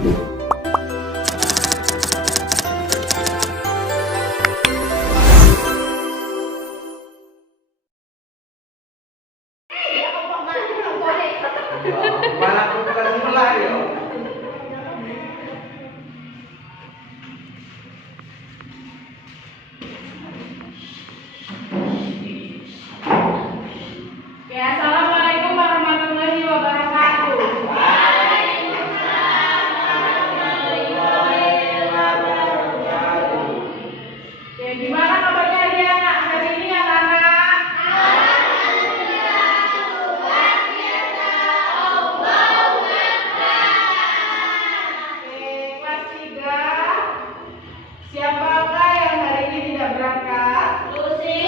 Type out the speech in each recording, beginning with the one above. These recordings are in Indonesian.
Malah bukan sebelah ya. Assalamualaikum warahmatullahi wabarakatuh. Gimana kabarnya adik-anak hari ini anak-anak? Kelas 3. Siapakah yang hari ini tidak berangkat? Lucy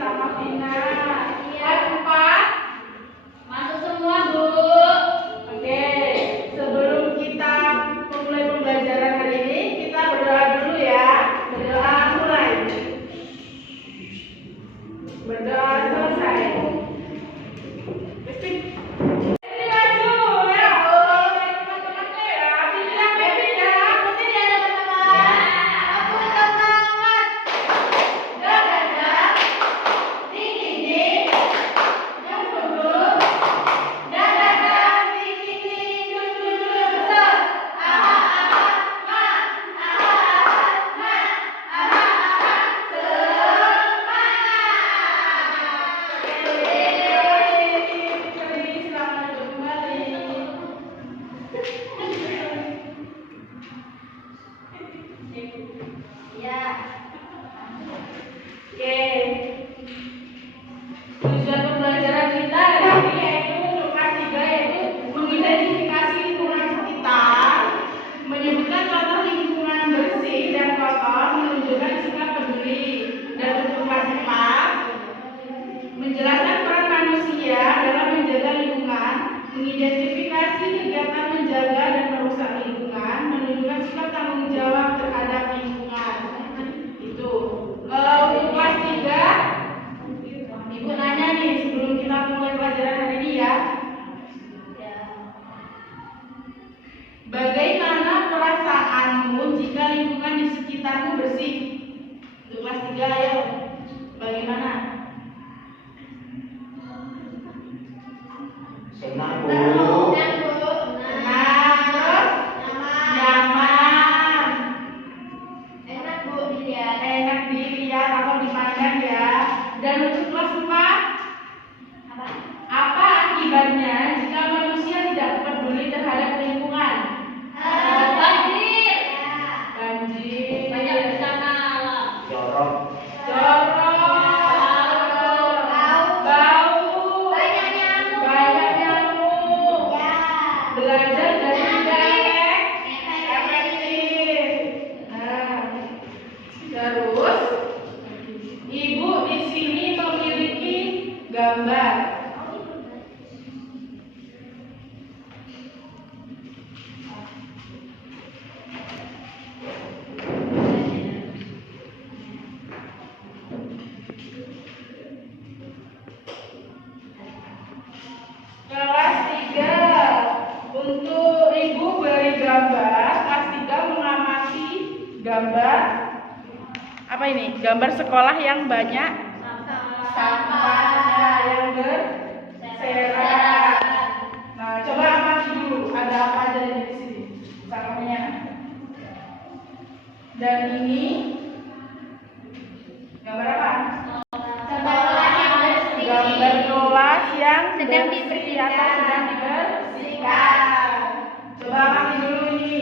sama Vina. Kelas 4. Masuk semua, Bu. Oke, sebelum kita memulai pembelajaran hari ini, kita berdoa dulu ya. Berdoa mulai. Berdoa selesai. Tujuan pembelajaran kita hari ini yaitu untuk kelas 3 yaitu mengidentifikasi lingkungan sekitar, menyebutkan contoh lingkungan bersih dan kotor, menunjukkan sikap peduli, dan untuk kelas 4 menjelaskan peran manusia dalam menjaga lingkungan, mengidentifikasi kegiatan menjaga dan merusak lingkungan, menunjukkan sikap tanggung jawab terhadap lingkungan. Itu untuk kelas 3. Ibu nanya nih sebelum kita mulai pelajaran hari ini ya. Bagaimana perasaanmu jika lingkungan di sekitarmu bersih? Untuk kelas 3 ayo. Bagaimana? Senang, Bu. Tenang, terus nyaman. Enak dilihat atau dipandang ya. Dan untuk kelas 4, apa akibatnya jika manusia tidak peduli terhadap lingkungan? Banjir. Banyak bencana alam. Jorok. Bau. Banyak nyamuk. Belajar dari tidak efektif. Terus Ibu di sini memiliki gambar. Kelas 3. Untuk Ibu beri gambar. Kelas 3 mengamati gambar. Apa ini? Gambar sekolah yang banyak sampahnya yang berserakan. Nah, coba amati dulu ada apa aja di sini sampahnya. Dan ini gambar apa? Gambar kelas yang sedang dibersihkan atau sedang dibersihkan. Coba amati dulu ini.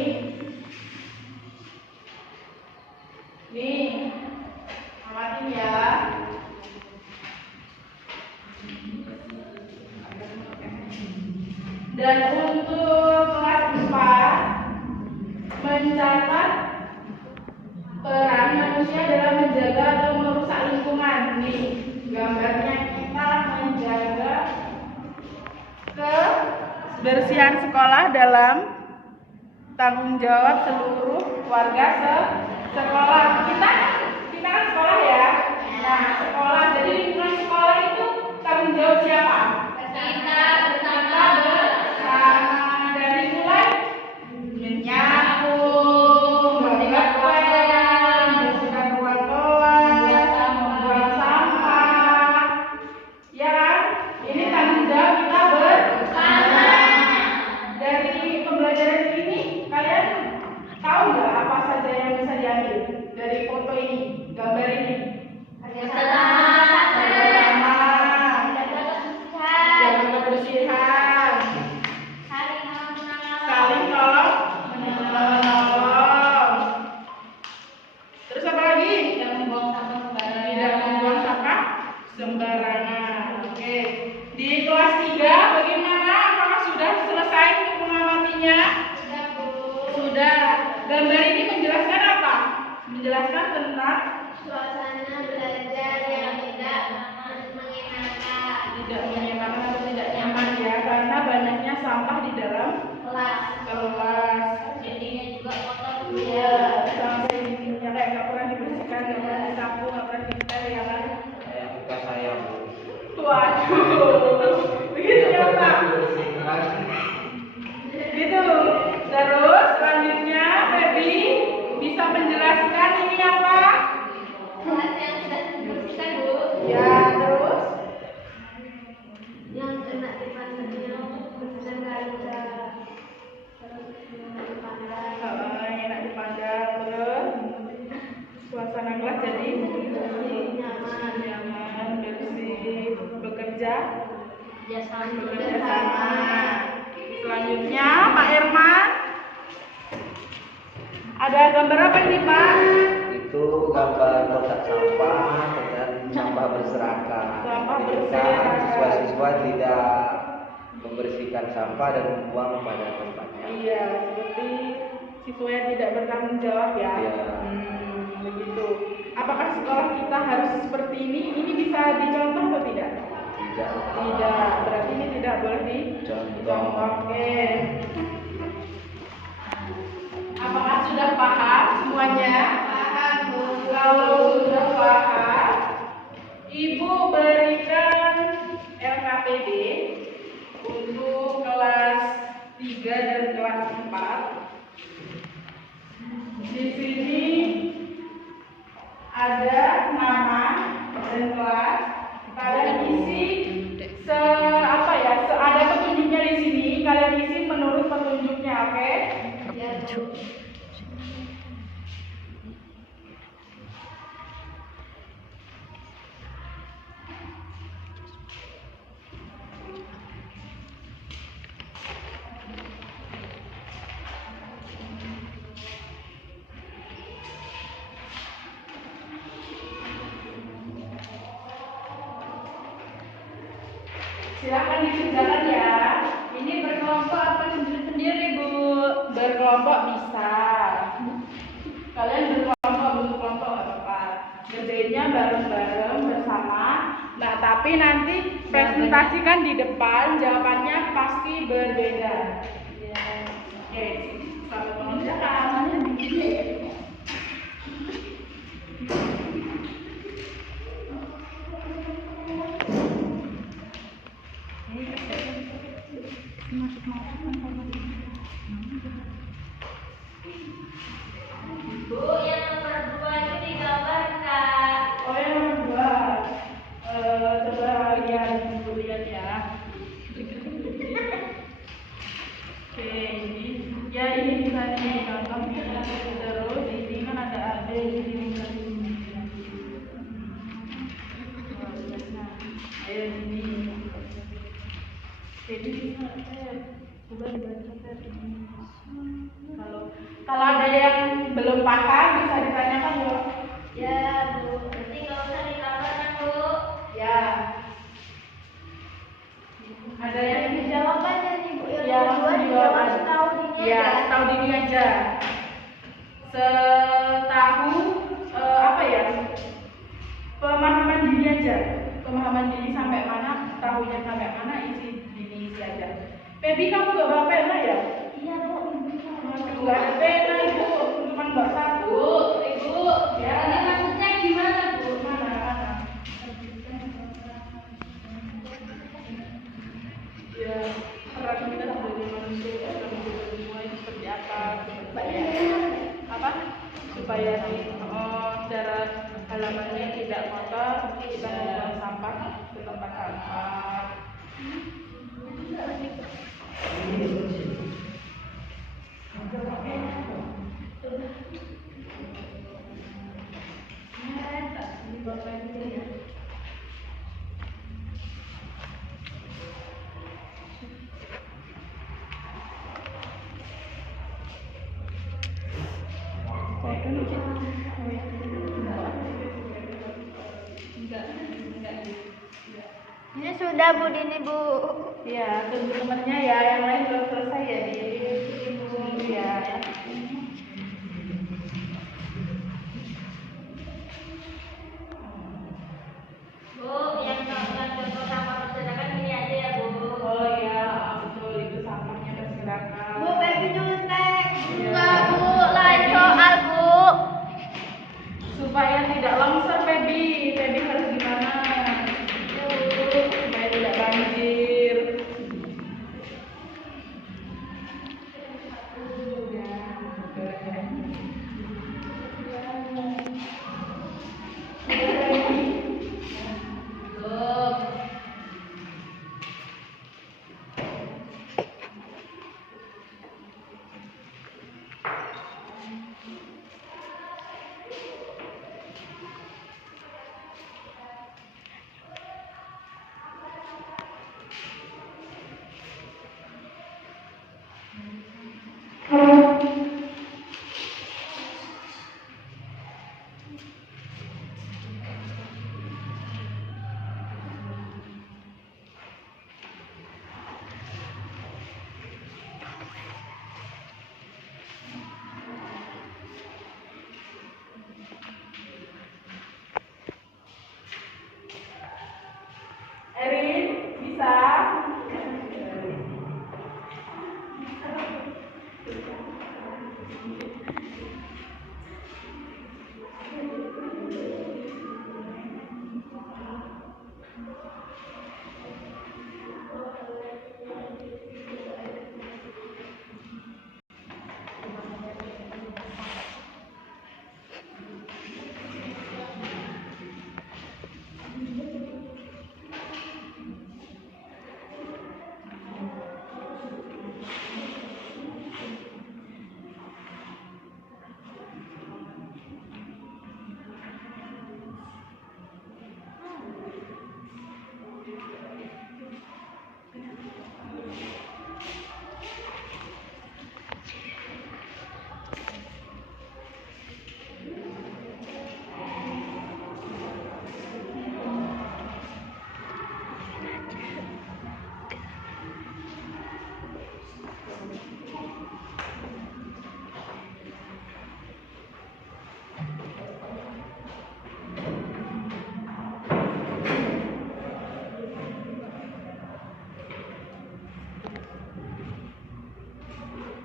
Nih, amatin ya. Dan untuk kelas 4 mencatat peran manusia dalam menjaga atau merusak lingkungan. Nih, gambarnya kita menjaga kebersihan sekolah dalam tanggung jawab seluruh warga sekolah. Kita kan sekolah ya. Nah, sekolah. Jadi lingkungan sekolah itu tanggung jawab siapa? Kita bersama. gambar ini menjelaskan apa? Menjelaskan tentang Suasana belajar yang tidak menyenangkan. tidak menyenangkan atau tidak nyaman ya, karena banyaknya sampah di dalam Kelas. kelas. Jadinya juga kotor. Iya, sampai dindingnya kayak nggak pernah dibersihkan, nggak pernah disapu, nggak pernah disetel ya kan? Kayak muka saya, Bu. Waduh, begitu ya Pak? Gitu. Terus selanjutnya Feby bisa menjelaskan ini apa? Kelas yang sudah dibersihkan, Bu. Ya, terus Yang kena dipandangnya dan kaca. Terus dipandang. yang enak dipandang, terus suasana kelas jadi Nyaman. nyaman, bersih, bekerja Bekerja bekerja sama. sama. Selanjutnya Pak Herman, ada gambar apa ini Pak? Itu gambar kotak sampah dengan sampah berserakan. Sampah Ketika berserakan. siswa-siswa tidak membersihkan sampah dan membuang pada tempatnya. Iya, seperti siswa yang tidak bertanggung jawab ya. Iya. Begitu. Apakah sekolah kita harus seperti ini? Ini bisa dicontoh atau tidak? Tidak. Tidak. Berarti ini tidak boleh dicontoh. Oke. Apakah sudah paham semuanya? Paham, Bu. Kalau sudah paham, Ibu berikan LKPD untuk kelas 3 dan kelas 4. Di sini ada nama dan kelas. Kalian isi ada petunjuknya di sini. Kalian isi menurut petunjuknya, oke? Ya, Bu. Silakan dikerjakan ya. Ini berkelompok apa sendiri-sendiri, Bu? Berkelompok bisa. Kalian berkelompok nggak apa-apa. Kerjainnya bareng-bareng bersama. Nah, tapi nanti presentasikan di depan, jawabannya pasti berbeda. Oke, selamat mengerjakan. Bu, yang nomor 2 itu digambar, Kak. Oh yang nomor 2, coba lihat dulu ya. Oke, ini bisa dicontoh terus. Ini kan ada di sini. Ayo ini. Jadi coba dibaca kalau ada yang belum paham bisa ditanyakan loh. Ya, Bu. Berarti nggak usah digambar kan, Bu? Ya. Ada yang Yang dijawab aja nih, Bu. Yang Ya, nomor 2 langsung dijawab dijawab. setahu dini Ya, aja. setahu dini aja. Setahu apa ya? Pemahaman diri aja. Pemahaman diri sampai mana, tahunya sampai mana, isi aja. Feby, kamu gak bawa pena ya? Iya, Bu. Gak ada pena Ibu, cuma mbak satu. Ibu. Ya. Ini maksudnya gimana, Bu? Mana? Ya, peran kita sebagai manusia sebagai semua itu seperti apa? Supaya secara halamannya tidak kotor, kita membuang sampah ke tempat sampah. Ini sudah, Bu Dini, Bu. Ya, tunggu temennya ya, yang lain belum selesai ya di ibu ya.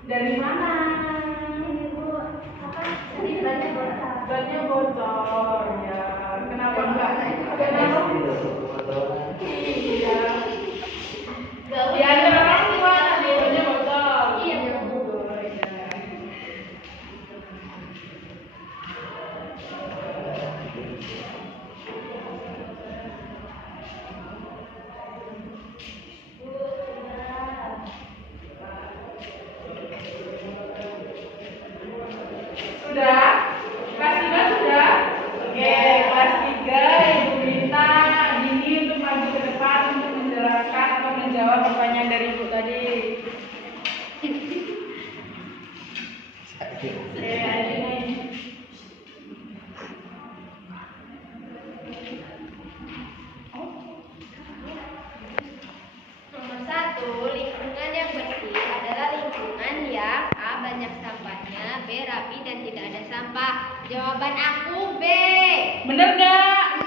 Dari mana? Bannya bocor ya. Kenapa enggak? Kenapa? Iya. Diajar orang tua tadi bannya bocor. Iya betul. Sudah? Kelas 3 sudah? Oke, kelas 3 Ibu minta Dini untuk maju ke depan untuk menjelaskan atau menjawab pertanyaan dari Ibu tadi. Oke, Dini. Nomor 1, lingkungan yang bersih adalah lingkungan yang A. banyak sampahnya, B. rapi dan tidak ada sampah. Jawaban aku B. Bener nggak?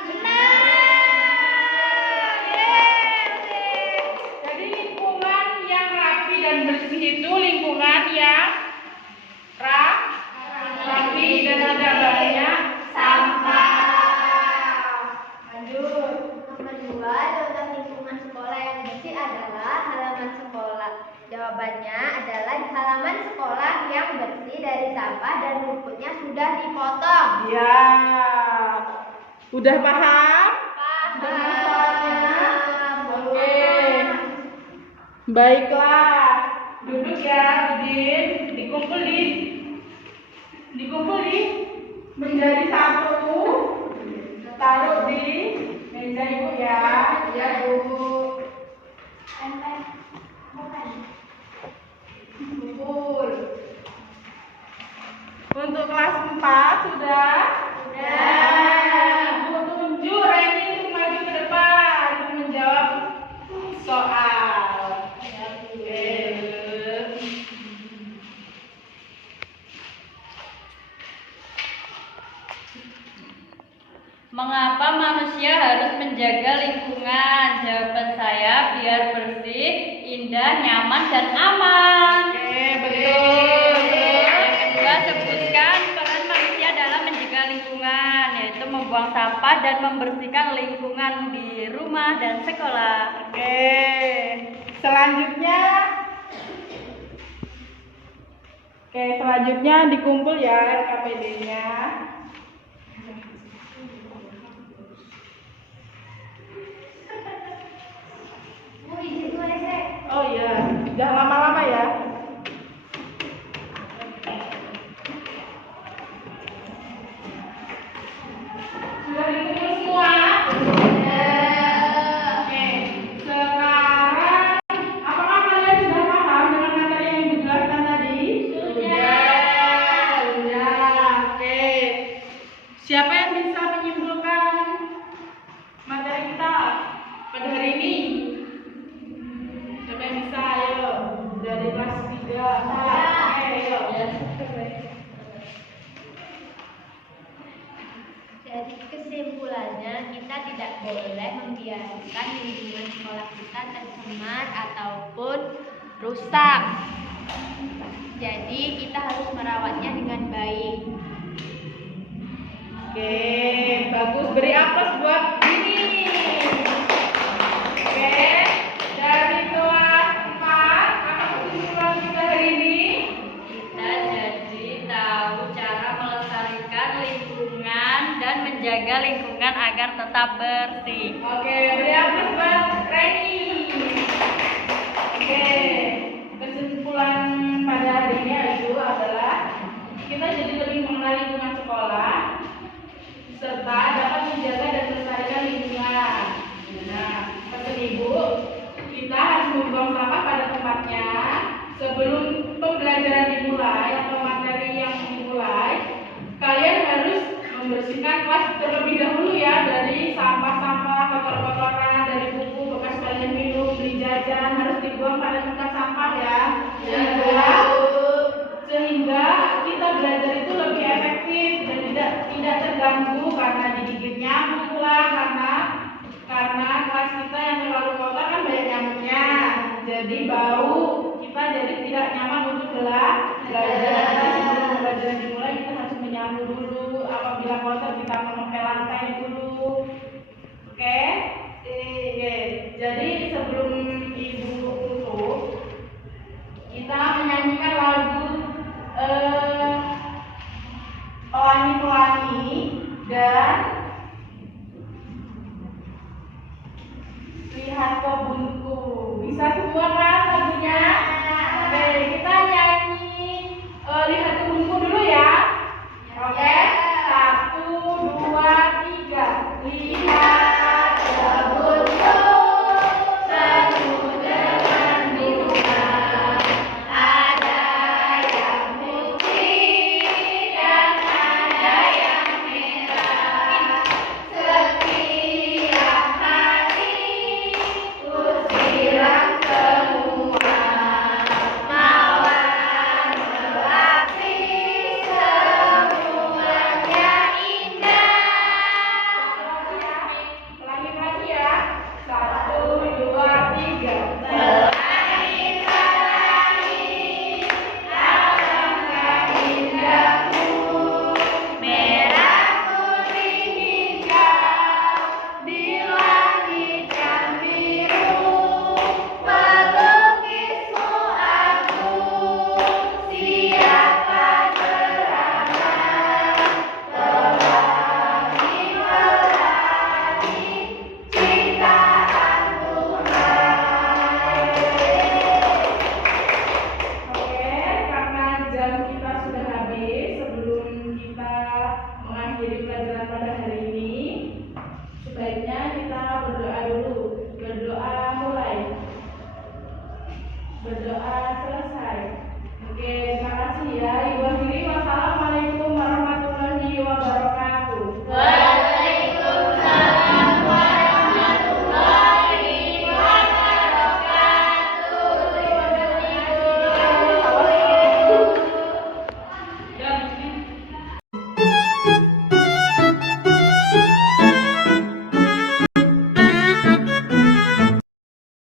Jadi lingkungan yang rapi dan bersih itu lingkungan yang rapi dan ada banyak sampah. Lanjut. Nomor 2, contoh lingkungan sekolah yang bersih adalah halaman sekolah. Jawabannya adalah halaman sekolah yang bersih dari sampah dan rumputnya sudah dipotong. Ya, udah paham? Paham. Oke. Baiklah, duduk ya, Udin. Dikumpul menjadi satu. Taruh di meja Ibu ya. Ya, Bu. Kumpul. Untuk kelas 4 sudah? Sudah. Bu tunjuk Reni untuk maju ke depan untuk menjawab soal. Oke. Mengapa manusia harus menjaga lingkungan? Jawaban saya biar bersih, indah, nyaman, dan aman. Oke, betul. Yang kedua, sebutkan peran manusia dalam menjaga lingkungan, yaitu membuang sampah dan membersihkan lingkungan di rumah dan sekolah. Oke. Selanjutnya dikumpul ya LKPD-nya. Oh iya, jangan lama-lama ya. Sudah dikumpul semua? Oke, sekarang apakah kalian sudah paham dengan materi yang dijelaskan tadi? Sudah. Oke. Siapa yang bisa menyimpulkan materi kita pada hari ini? Siapa yang bisa? Ayo, dari kelas 3. Ayo. Jadi kesimpulannya kita tidak boleh membiarkan lingkungan sekolah kita tercemar ataupun rusak. Jadi kita harus merawatnya dengan baik. Oke, bagus. Beri aplaus buat ini. Oke, dari kelas 4, apa kesimpulan kita hari ini? Kita jadi tahu cara melestarikan lingkungan dan menjaga lingkungan agar tetap bersih. Oke, beri aplaus buat Reni. Oke, kesimpulan pada hari ini itu adalah kita jadi lebih mengenal lingkungan sekolah serta dapat menjaga dan melestarikan lingkungan. Nah, pesan Ibu, kita harus membuang sampah pada tempatnya sebelum pembelajaran dimulai atau materi yang dimulai. Kalian harus membersihkan kelas terlebih dahulu ya dari sampah-sampah, kotor-kotoran, dari buku bekas kalian minum, beli jajan harus dibuang pada tempat sampah ya. Sehingga kita belajar itu lebih efektif dan tidak terganggu karena digigit nyamuk lah, karena kelas kita yang terlalu kotor kan banyak nyamuknya, jadi bau. Kita jadi tidak nyaman untuk belajar. Jadi sebelum pembelajaran dimulai kita harus menyapu dulu. Apabila kotor kita mengepel lantai dulu. Oke. Jadi